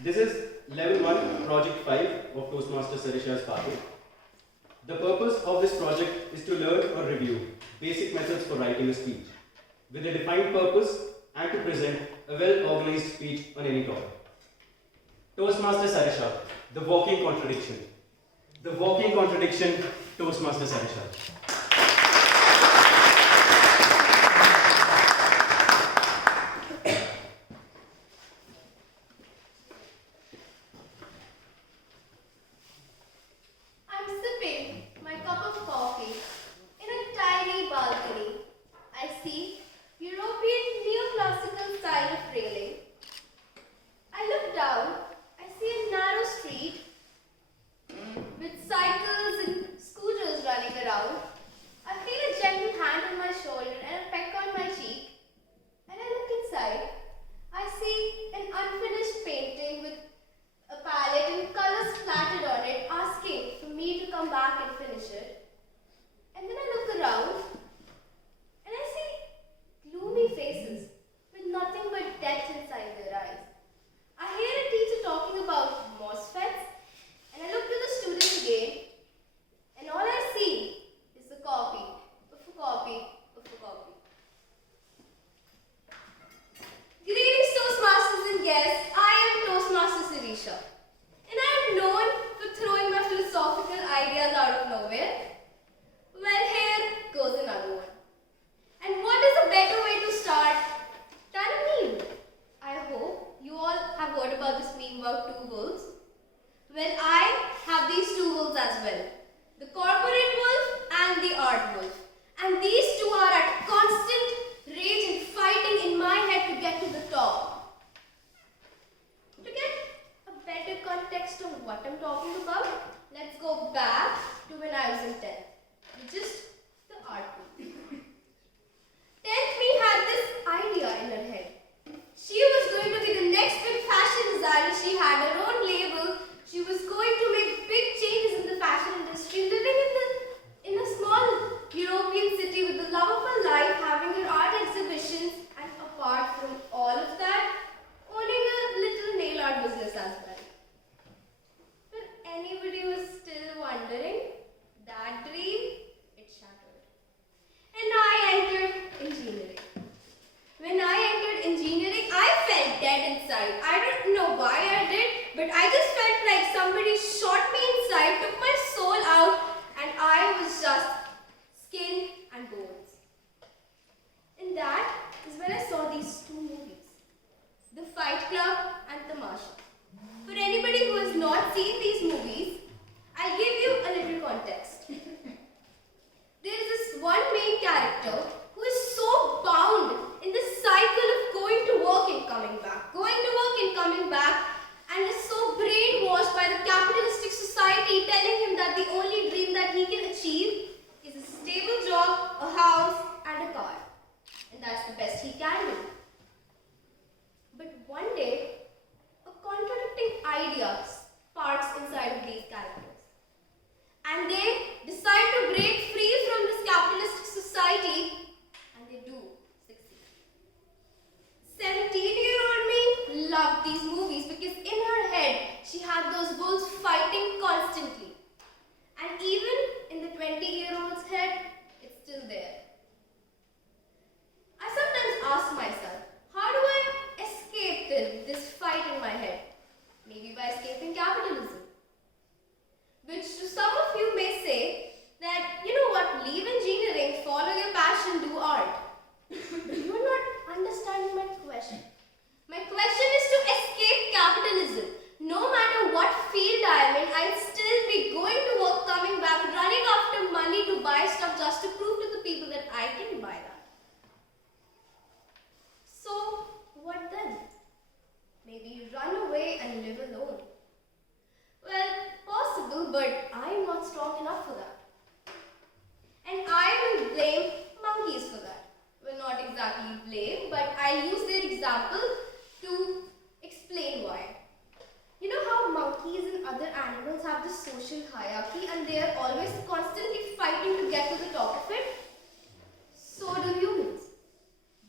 This is level 1, project 5 of Toastmasters Sarisha's pathway. The purpose of this project is to learn or review basic methods for writing a speech with a defined purpose and to present a well-organized speech on any topic. Toastmaster Sarisha, the walking contradiction. The walking contradiction, Toastmaster Sarisha.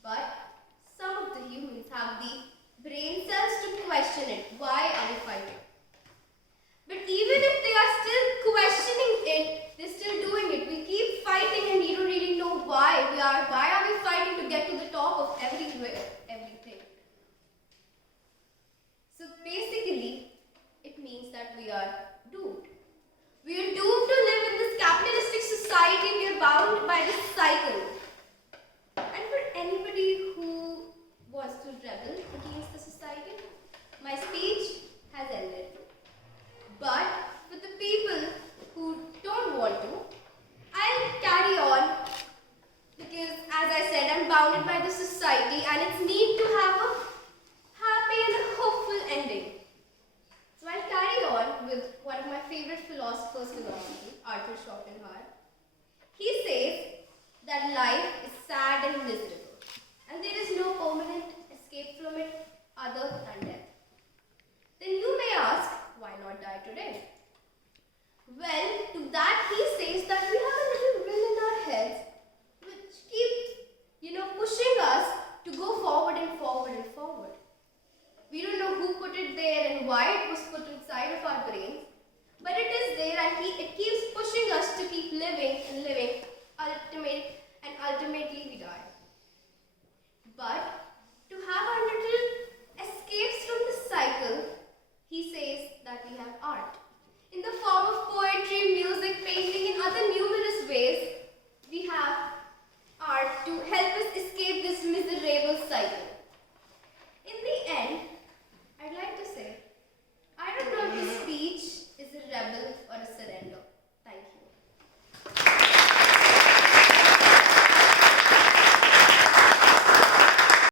But some of the humans have the brain cells to question it. Why They're still doing it. We keep fighting and we don't really know why. Why are we fighting to get to the top of everything? So basically, it means that we are doomed. We are doomed to live in this capitalistic society. We are bound by this cycle. And for anybody who wants to rebel against the society, my speech has ended. But for the people who don't want to, I'll carry on because, as I said, I'm bounded by the society and its need to have a happy and a hopeful ending. So I'll carry on with one of my favorite philosophers' philosophy, Arthur Schopenhauer. He says that life is sad and miserable, and there is no permanent escape from it other than death. Then you may ask, why not die today? Well, to that he says that we have a little will in our heads which keeps, pushing us to go forward and forward and forward. We don't know who put it there and why it was put inside of our brains, but it is there and it keeps pushing us to keep living and living, ultimately we die. But to have our